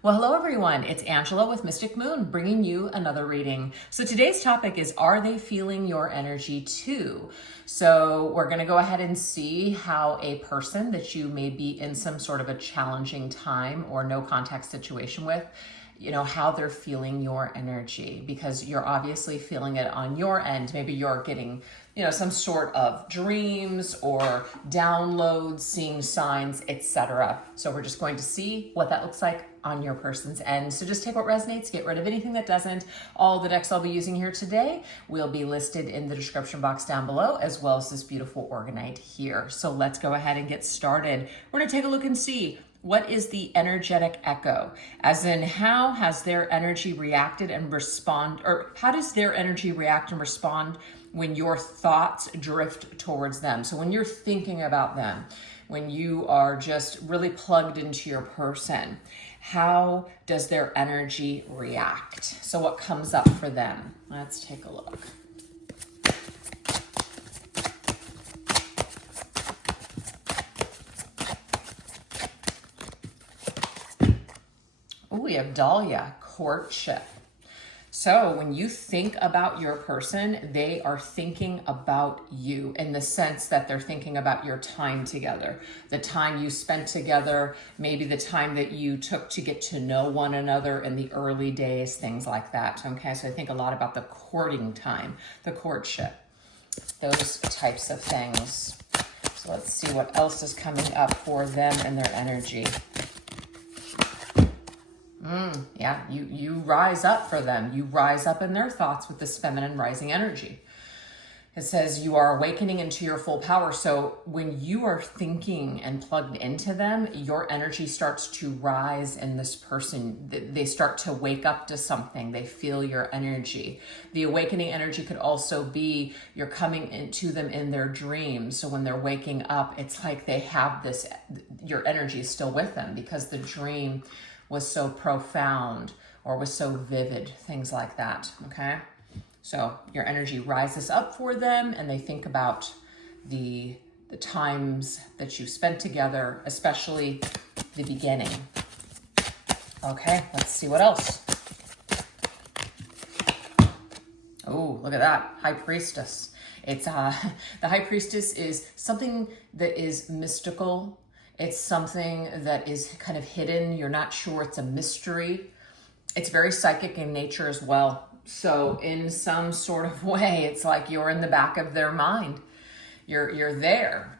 Well, hello everyone. It's Angela with Mystic Moon bringing you another reading. So today's topic is, are they feeling your energy too? So we're going to go ahead and see how a person that you may be in some sort of a challenging time or no contact situation with, how they're feeling your energy, because you're obviously feeling it on your end. Maybe you're getting, some sort of dreams or downloads, seeing signs, etc. So we're just going to see what that looks like on your person's end. So just take what resonates, get rid of anything that doesn't. All the decks I'll be using here today will be listed in the description box down below, as well as this beautiful orgonite here. So let's go ahead and get started. We're going to take a look and see, what is the energetic echo? As in, how has their energy reacted and respond, or how does their energy react and respond when your thoughts drift towards them? So when you're thinking about them, when you are just really plugged into your person, how does their energy react? So what comes up for them? Let's take a look. Oh, we have Dahlia, courtship. So when you think about your person, they are thinking about you in the sense that they're thinking about your time together, the time you spent together, maybe the time that you took to get to know one another in the early days, things like that. Okay, so I think a lot about the courting time, the courtship, those types of things. So let's see what else is coming up for them and their energy. Yeah, you rise up for them. You rise up in their thoughts with this feminine rising energy. It says you are awakening into your full power. So when you are thinking and plugged into them, your energy starts to rise in this person. They start to wake up to something. They feel your energy. The awakening energy could also be you're coming into them in their dreams. So when they're waking up, it's like they have this, your energy is still with them because the dream was so profound or was so vivid, things like that, okay? So your energy rises up for them and they think about the times that you spent together, especially the beginning. Okay, let's see what else. Oh, look at that, High Priestess. It's the High Priestess is something that is mystical. It's something that is kind of hidden. You're not sure. It's a mystery. It's very psychic in nature as well. So in some sort of way, it's like you're in the back of their mind. You're there.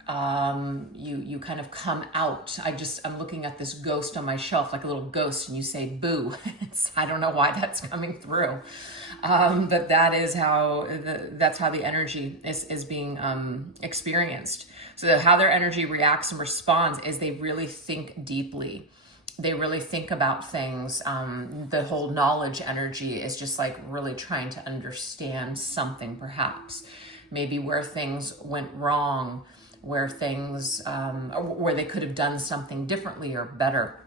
You kind of come out. I'm looking at this ghost on my shelf, like a little ghost, and you say boo. I don't know why that's coming through. But that is how that's how the energy is being experienced. So how their energy reacts and responds is they really think deeply. They really think about things. The whole knowledge energy is just like really trying to understand something, perhaps. Maybe where things went wrong, where things, where they could have done something differently or better.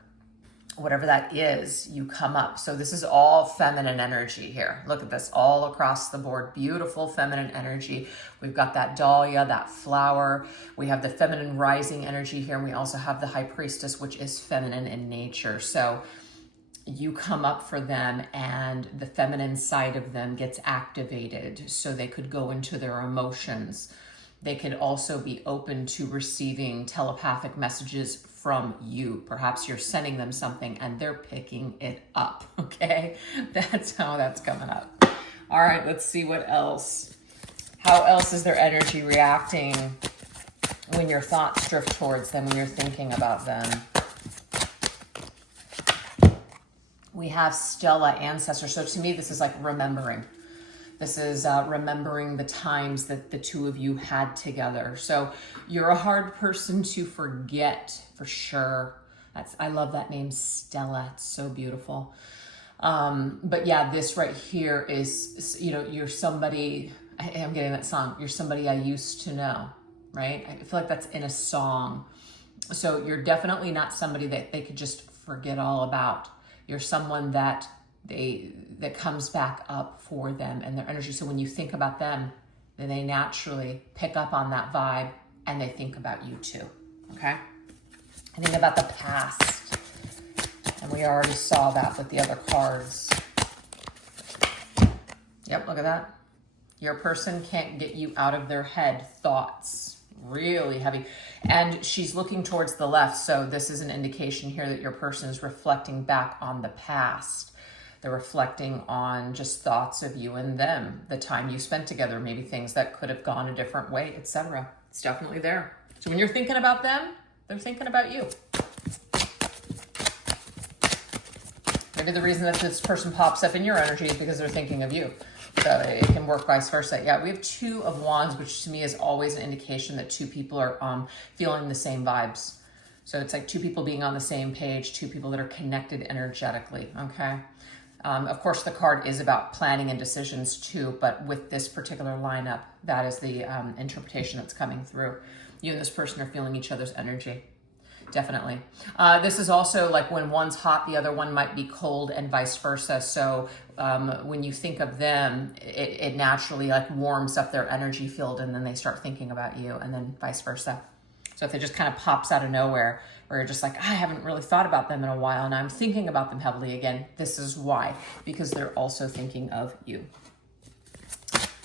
Whatever that is, you come up. So this is all feminine energy here. Look at this, all across the board. Beautiful feminine energy. We've got that dahlia, that flower. We have the feminine rising energy here. And we also have the High Priestess, which is feminine in nature. So you come up for them and the feminine side of them gets activated so they could go into their emotions. They could also be open to receiving telepathic messages from you. Perhaps you're sending them something and they're picking it up, okay? That's how that's coming up. All right, let's see what else. How else is their energy reacting when your thoughts drift towards them, when you're thinking about them? We have Stella, ancestor. So to me, this is like remembering. This is remembering the times that the two of you had together. So you're a hard person to forget, for sure. I love that name, Stella. It's so beautiful. But yeah, this right here is, you're somebody, I'm getting that song, you're somebody I used to know, right? I feel like that's in a song. So you're definitely not somebody that they could just forget all about. You're someone that comes back up for them and their energy. So when you think about them, then they naturally pick up on that vibe and they think about you too, okay? I think about the past and We already saw that with the other cards. Yep, look at that. Your person can't get you out of their head. Thoughts, really heavy. And she's looking towards the left, so this is an indication here that your person is reflecting back on the past. They're reflecting on just thoughts of you and them, the time you spent together, maybe things that could have gone a different way, etc. It's definitely there. So when you're thinking about them, they're thinking about you. Maybe the reason that this person pops up in your energy is because they're thinking of you. So it can work vice versa. Yeah, we have 2 of Wands, which to me is always an indication that 2 people are feeling the same vibes. So it's like 2 people being on the same page, 2 people that are connected energetically, okay? Of course, the card is about planning and decisions too, but with this particular lineup, that is the interpretation that's coming through. You and this person are feeling each other's energy. Definitely. This is also like when one's hot, the other one might be cold and vice versa. So when you think of them, it naturally like warms up their energy field and then they start thinking about you and then vice versa. So if it just kind of pops out of nowhere or you're just like, I haven't really thought about them in a while and I'm thinking about them heavily again, this is why, because they're also thinking of you.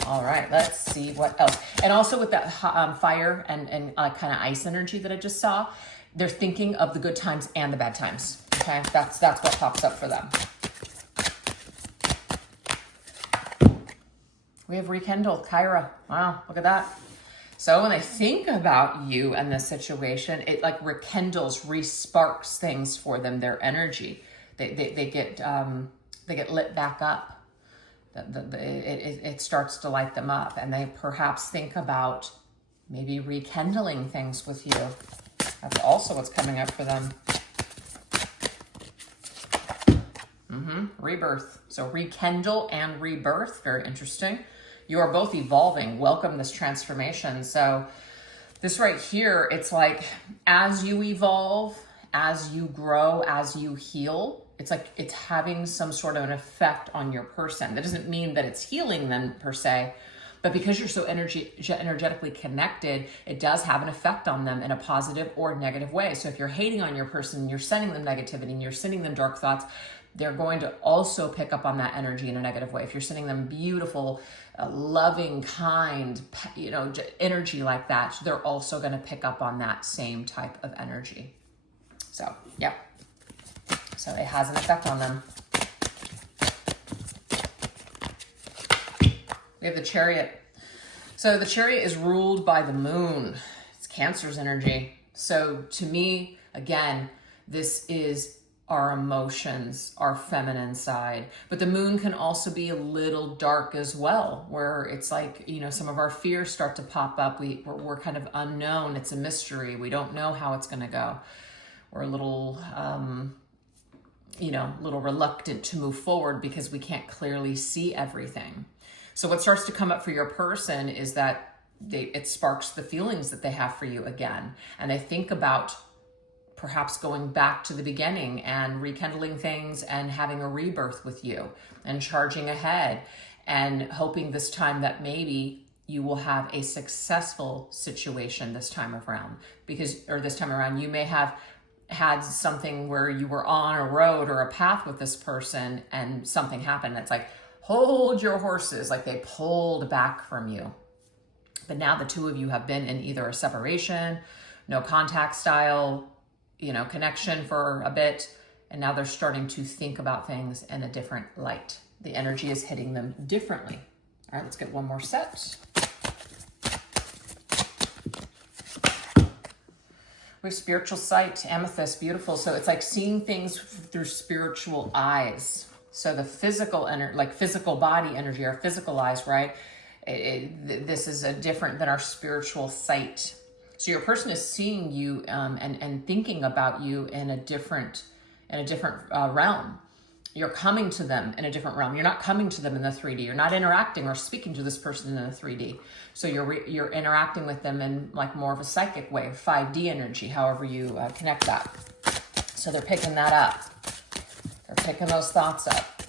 All right, let's see what else. And also with that fire and kind of ice energy that I just saw, they're thinking of the good times and the bad times, okay? That's what pops up for them. We have Rekindle, Kyra. Wow, look at that. So when they think about you and this situation, it like rekindles, resparks things for them, their energy. They get lit back up. It starts to light them up and they perhaps think about maybe rekindling things with you. That's also what's coming up for them. Rebirth. So rekindle and rebirth. Very interesting. You are both evolving. Welcome this transformation. So this right here, it's like as you evolve, as you grow, as you heal, it's like it's having some sort of an effect on your person. That doesn't mean that it's healing them per se, but because you're so energetically connected, it does have an effect on them in a positive or negative way. So if you're hating on your person, you're sending them negativity and you're sending them dark thoughts, they're going to also pick up on that energy in a negative way. If you're sending them beautiful, loving, kind, energy like that, they're also going to pick up on that same type of energy. So, yeah. So it has an effect on them. We have the Chariot. So the Chariot is ruled by the moon. It's Cancer's energy. So to me, again, this is our emotions, our feminine side. But the moon can also be a little dark as well, where it's like, some of our fears start to pop up. We're kind of unknown. It's a mystery. We don't know how it's going to go. We're a little, little reluctant to move forward because we can't clearly see everything. So what starts to come up for your person is that it sparks the feelings that they have for you again. And they think about perhaps going back to the beginning and rekindling things and having a rebirth with you and charging ahead and hoping this time that maybe you will have a successful situation this time around. This time around, you may have had something where you were on a road or a path with this person and something happened. It's like, hold your horses, like they pulled back from you. But now the 2 of you have been in either a separation, no contact style, connection for a bit, and now they're starting to think about things in a different light. The energy is hitting them differently. All right, let's get one more set. We have Spiritual Sight, Amethyst, beautiful. So it's like seeing things through spiritual eyes. So the physical physical body energy, our physical eyes, right? This is different than our spiritual sight. So your person is seeing you and thinking about you in a different realm. You're coming to them in a different realm. You're not coming to them in the 3D. You're not interacting or speaking to this person in the 3D. So you're interacting with them in like more of a psychic way, 5D energy, however you connect that. So they're picking that up. They're picking those thoughts up.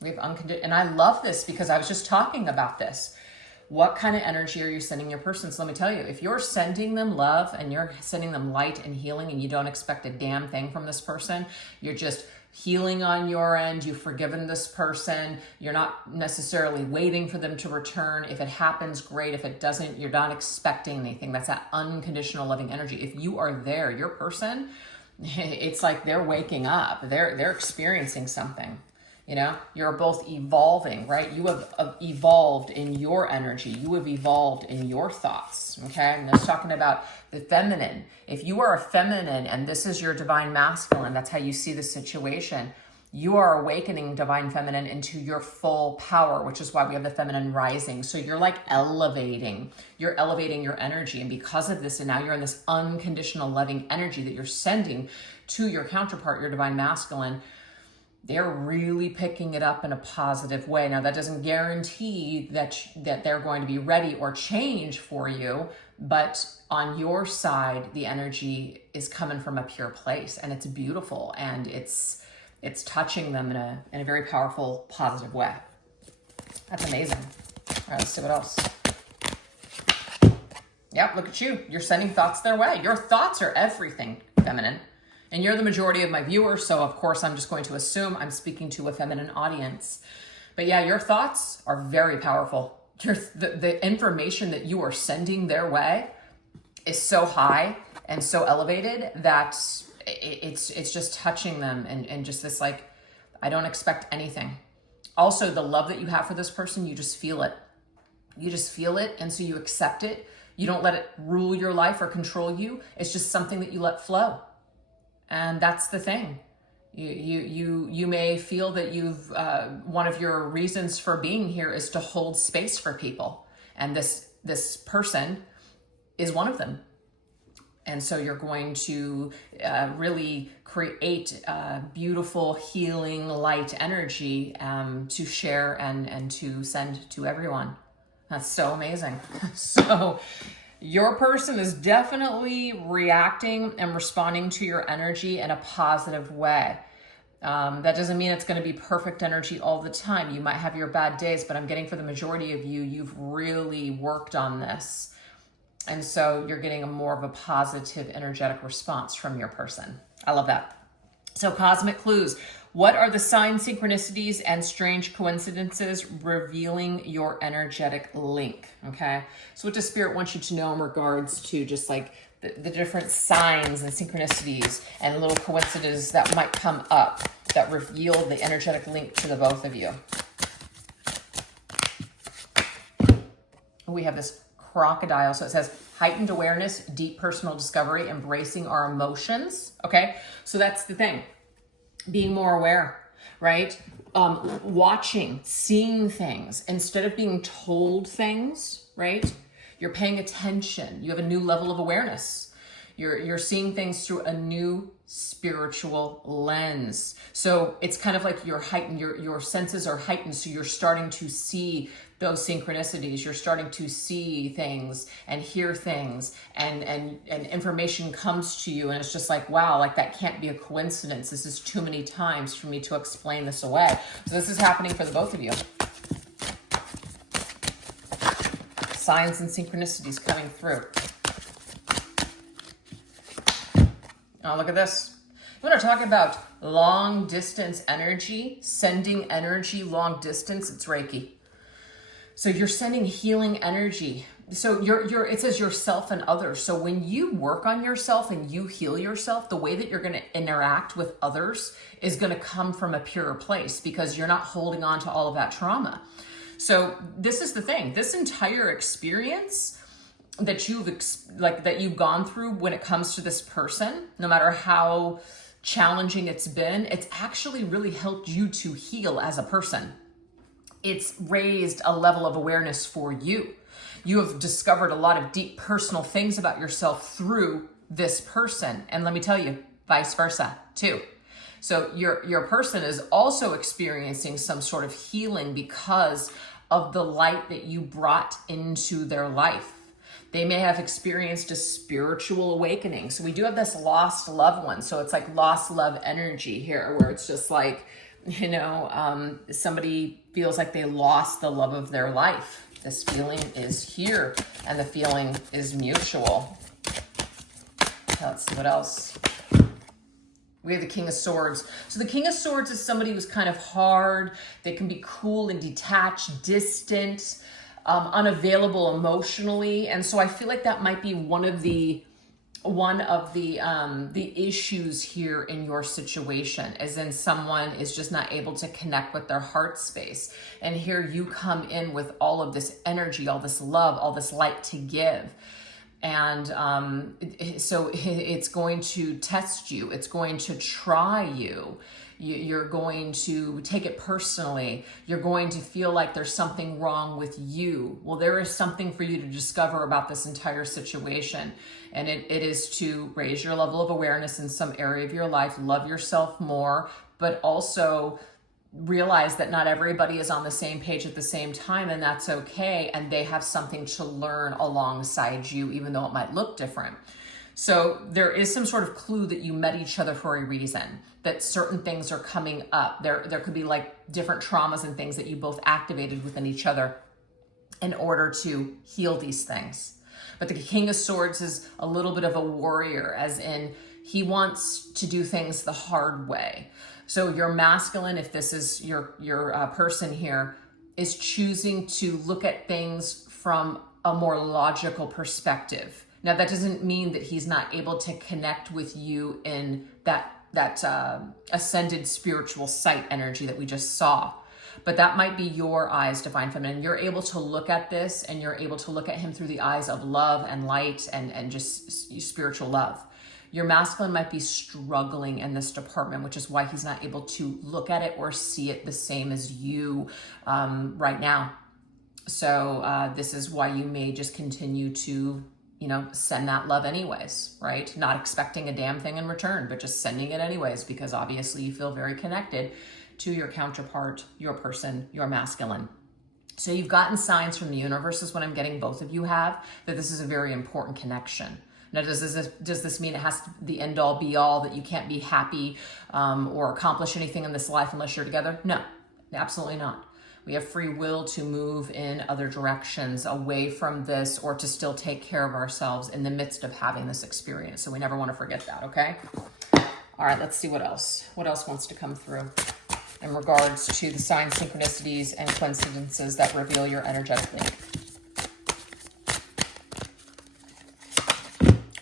We have unconditional, and I love this because I was just talking about this. What kind of energy are you sending your person? So let me tell you, if you're sending them love and you're sending them light and healing and you don't expect a damn thing from this person, you're just healing on your end, you've forgiven this person, you're not necessarily waiting for them to return. If it happens, great. If it doesn't, you're not expecting anything. That's that unconditional loving energy. If you are there, your person, it's like they're waking up. They're experiencing something. You know, you're both evolving, right? You have evolved in your energy. You have evolved in your thoughts, okay? And that's talking about the feminine. If you are a feminine and this is your divine masculine, that's how you see the situation, you are awakening divine feminine into your full power, which is why we have the feminine rising. So you're like elevating. You're elevating your energy. And because of this, and now you're in this unconditional loving energy that you're sending to your counterpart, your divine masculine, they're really picking it up in a positive way. Now, that doesn't guarantee that they're going to be ready or change for you, but on your side, the energy is coming from a pure place, and it's beautiful, and it's touching them in a very powerful, positive way. That's amazing. All right, let's see what else. Yep, look at you. You're sending thoughts their way. Your thoughts are everything, feminine. And you're the majority of my viewers, so of course I'm just going to assume I'm speaking to a feminine audience. But yeah, your thoughts are very powerful. The information that you are sending their way is so high and so elevated that it's just touching them and just this like, I don't expect anything. Also, the love that you have for this person, you just feel it. You just feel it, and so you accept it. You don't let it rule your life or control you. It's just something that you let flow. And that's the thing. You may feel that you've one of your reasons for being here is to hold space for people, and this person is one of them. And so you're going to really create beautiful, healing, light energy to share and to send to everyone. That's so amazing. So your person is definitely reacting and responding to your energy in a positive way. That doesn't mean it's going to be perfect energy all the time. You might have your bad days, but I'm getting for the majority of you, you've really worked on this. And so you're getting a more of a positive energetic response from your person. I love that. So cosmic clues. What are the signs, synchronicities, and strange coincidences revealing your energetic link? Okay. So what does Spirit want you to know in regards to just like the different signs and synchronicities and little coincidences that might come up that reveal the energetic link to the both of you? We have this crocodile. So it says heightened awareness, deep personal discovery, embracing our emotions. Okay. So that's the thing. Being more aware, right? Watching, seeing things instead of being told things, right? You're paying attention. You have a new level of awareness. You're seeing things through a new spiritual lens. So it's kind of like you're heightened, your senses are heightened. So you're starting to see those synchronicities. You're starting to see things and hear things, and information comes to you, and it's just like, wow, like that can't be a coincidence. This is too many times for me to explain this away. So this is happening for the both of you. Signs and synchronicities coming through. Oh, look at this. You want to talk about long distance energy, sending energy long distance? It's Reiki. So you're sending healing energy. So it says yourself and others. So when you work on yourself and you heal yourself, the way that you're going to interact with others is going to come from a purer place because you're not holding on to all of that trauma. So this is the thing. This entire experience that you've gone through when it comes to this person, no matter how challenging it's been, it's actually really helped you to heal as a person. It's raised a level of awareness for you. You have discovered a lot of deep personal things about yourself through this person. And let me tell you, vice versa too. So your person is also experiencing some sort of healing because of the light that you brought into their life. They may have experienced a spiritual awakening. So we do have this lost loved one. So it's like lost love energy here, where it's just like, somebody feels like they lost the love of their life. This feeling is here, and the feeling is mutual. Okay, let's see what else. We have the King of Swords. So the King of Swords is somebody who's kind of hard. They can be cool and detached, distant, unavailable emotionally. And so I feel like that might be one of the issues here in your situation, as in someone is just not able to connect with their heart space. And here you come in with all of this energy, all this love, all this light to give. And so it's going to test you. It's going to try you. You're going to take it personally. You're going to feel like there's something wrong with you. Well, there is something for you to discover about this entire situation. And it is to raise your level of awareness in some area of your life, love yourself more, but also realize that not everybody is on the same page at the same time, and that's okay. And they have something to learn alongside you, even though it might look different. So there is some sort of clue that you met each other for a reason, that certain things are coming up. There could be like different traumas and things that you both activated within each other in order to heal these things. But the King of Swords is a little bit of a warrior, as in he wants to do things the hard way. So your masculine, if this is your person here, is choosing to look at things from a more logical perspective. Now, that doesn't mean that he's not able to connect with you in that ascended spiritual sight energy that we just saw. But that might be your eyes, Divine Feminine. You're able to look at this, and you're able to look at him through the eyes of love and light and just spiritual love. Your masculine might be struggling in this department, which is why he's not able to look at it or see it the same as you right now. So this is why you may just continue to, send that love anyways, right? Not expecting a damn thing in return, but just sending it anyways, because obviously you feel very connected to your counterpart, your person, your masculine. So you've gotten signs from the universe, is what I'm getting both of you have, that this is a very important connection. Now, does this mean it has to the end all be all, that you can't be happy or accomplish anything in this life unless you're together? No, absolutely not. We have free will to move in other directions away from this, or to still take care of ourselves in the midst of having this experience. So we never want to forget that, okay? All right, let's see what else. What else wants to come through in regards to the signs, synchronicities, and coincidences that reveal your energetically.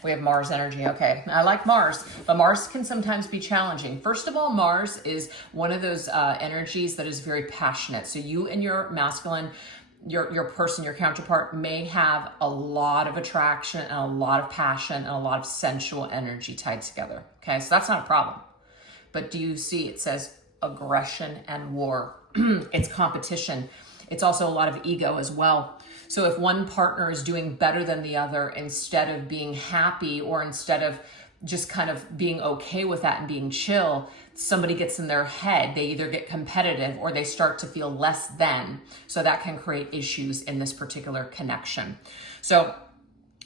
We have Mars energy. Okay, I like Mars, but Mars can sometimes be challenging. First of all, Mars is one of those energies that is very passionate. So you and your masculine, your person, your counterpart may have a lot of attraction and a lot of passion and a lot of sensual energy tied together. Okay, so that's not a problem. But do you see it says aggression and war? It's competition. It's also a lot of ego as well. So if one partner is doing better than the other, instead of being happy, or instead of just kind of being okay with that and being chill, somebody gets in their head. They either get competitive or they start to feel less than. So that can create issues in this particular connection. So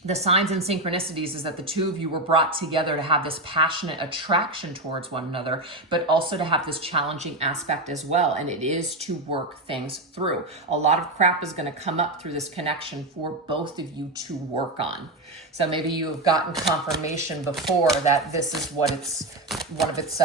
the signs and synchronicities is that the two of you were brought together to have this passionate attraction towards one another, but also to have this challenging aspect as well. And it is to work things through. A lot of crap is going to come up through this connection for both of you to work on. So maybe you've gotten confirmation before that this is what one of its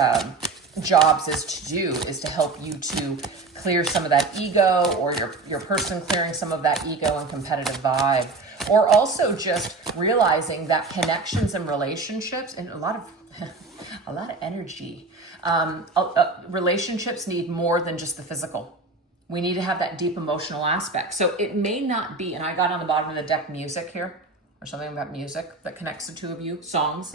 jobs is to do, is to help you to clear some of that ego, or your person clearing some of that ego and competitive vibe. Or also just realizing that connections and relationships, and a lot of energy, relationships need more than just the physical. We need to have that deep emotional aspect. So it may not be, and I got on the bottom of the deck music here, or something about music that connects the two of you, songs.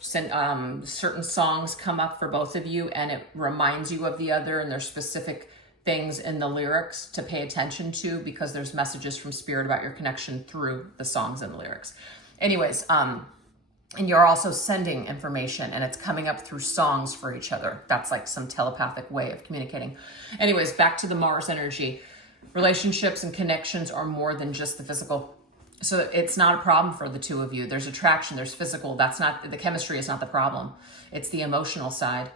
Certain songs come up for both of you, and it reminds you of the other, and there's specific things in the lyrics to pay attention to, because there's messages from spirit about your connection through the songs and the lyrics. Anyways, and you're also sending information, and it's coming up through songs for each other. That's like some telepathic way of communicating. Anyways, back to the Mars energy. Relationships and connections are more than just the physical. So it's not a problem for the two of you. There's attraction, there's physical. That's not, the chemistry is not the problem. It's the emotional side.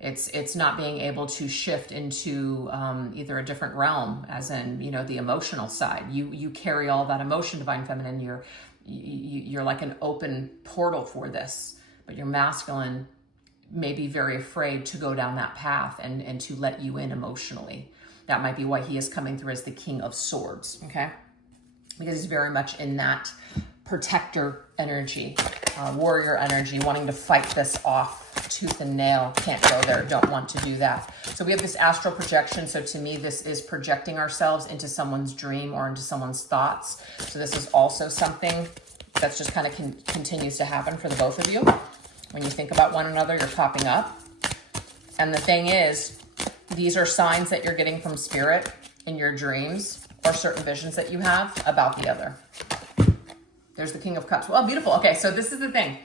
It's not being able to shift into either a different realm, as in, you know, the emotional side. You carry all that emotion, Divine Feminine. You're like an open portal for this, but your masculine may be very afraid to go down that path and to let you in emotionally. That might be why he is coming through as the King of Swords, okay? Because he's very much in that protector energy, warrior energy, wanting to fight this off tooth and nail. Can't go there, don't want to do that. So we have this astral projection. So to me, this is projecting ourselves into someone's dream or into someone's thoughts. So this is also something that's just kind of continues to happen for the both of you. When you think about one another, you're popping up. And the thing is, these are signs that you're getting from spirit in your dreams or certain visions that you have about the other. There's the King of Cups. Well, beautiful. Okay, so this is the thing.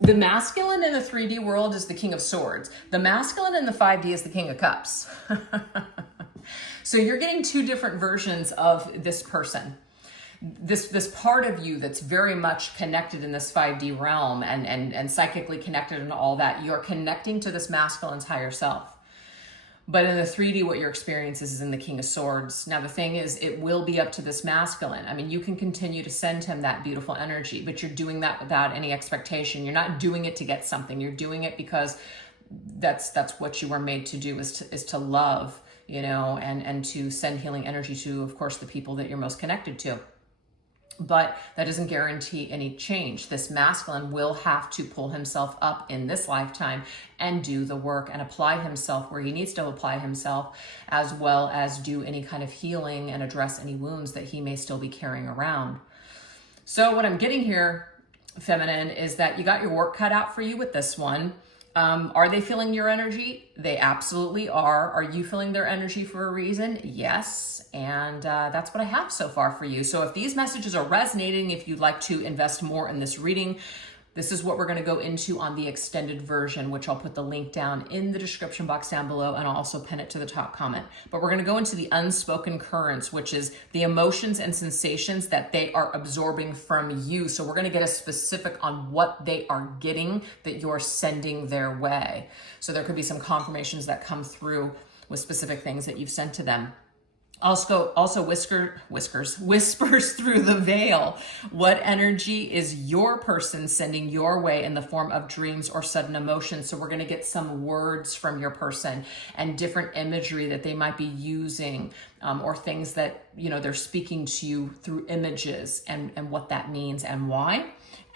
The masculine in the 3D world is the King of Swords. The masculine in the 5D is the King of Cups. So you're getting two different versions of this person. This part of you that's very much connected in this 5D realm and psychically connected and all that, you're connecting to this masculine's higher self. But in the 3D, what your experience is in the King of Swords. Now, the thing is, it will be up to this masculine. I mean, you can continue to send him that beautiful energy, but you're doing that without any expectation. You're not doing it to get something. You're doing it because that's what you were made to do, is to love, you know, and to send healing energy to, of course, the people that you're most connected to. But that doesn't guarantee any change. This masculine will have to pull himself up in this lifetime and do the work and apply himself where he needs to apply himself, as well as do any kind of healing and address any wounds that he may still be carrying around. So what I'm getting here, Feminine, is that you got your work cut out for you with this one. Are they feeling your energy? They absolutely are. Are you feeling their energy for a reason? Yes. And that's what I have so far for you. So if these messages are resonating, if you'd like to invest more in this reading, this is what we're going to go into on the extended version, which I'll put the link down in the description box down below, and I'll also pin it to the top comment. But we're going to go into the unspoken currents, which is the emotions and sensations that they are absorbing from you. So we're going to get a specific on what they are getting that you're sending their way. So there could be some confirmations that come through with specific things that you've sent to them. Also whispers through the veil. What energy is your person sending your way in the form of dreams or sudden emotions? So we're going to get some words from your person and different imagery that they might be using, or things that, you know, they're speaking to you through images and what that means and why.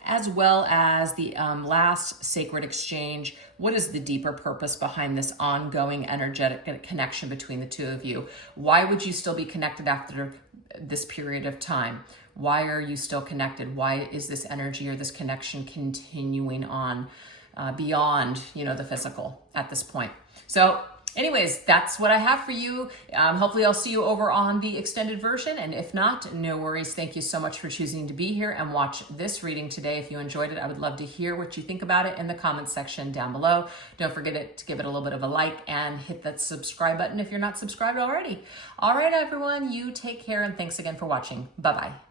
As well as the last sacred exchange. What is the deeper purpose behind this ongoing energetic connection between the two of you? Why would you still be connected after this period of time? Why are you still connected? Why is this energy or this connection continuing on beyond, you know, the physical at this point? So anyways, that's what I have for you. Hopefully I'll see you over on the extended version. And if not, no worries. Thank you so much for choosing to be here and watch this reading today. If you enjoyed it, I would love to hear what you think about it in the comments section down below. Don't forget to give it a little bit of a like and hit that subscribe button if you're not subscribed already. All right, everyone, you take care and thanks again for watching. Bye-bye.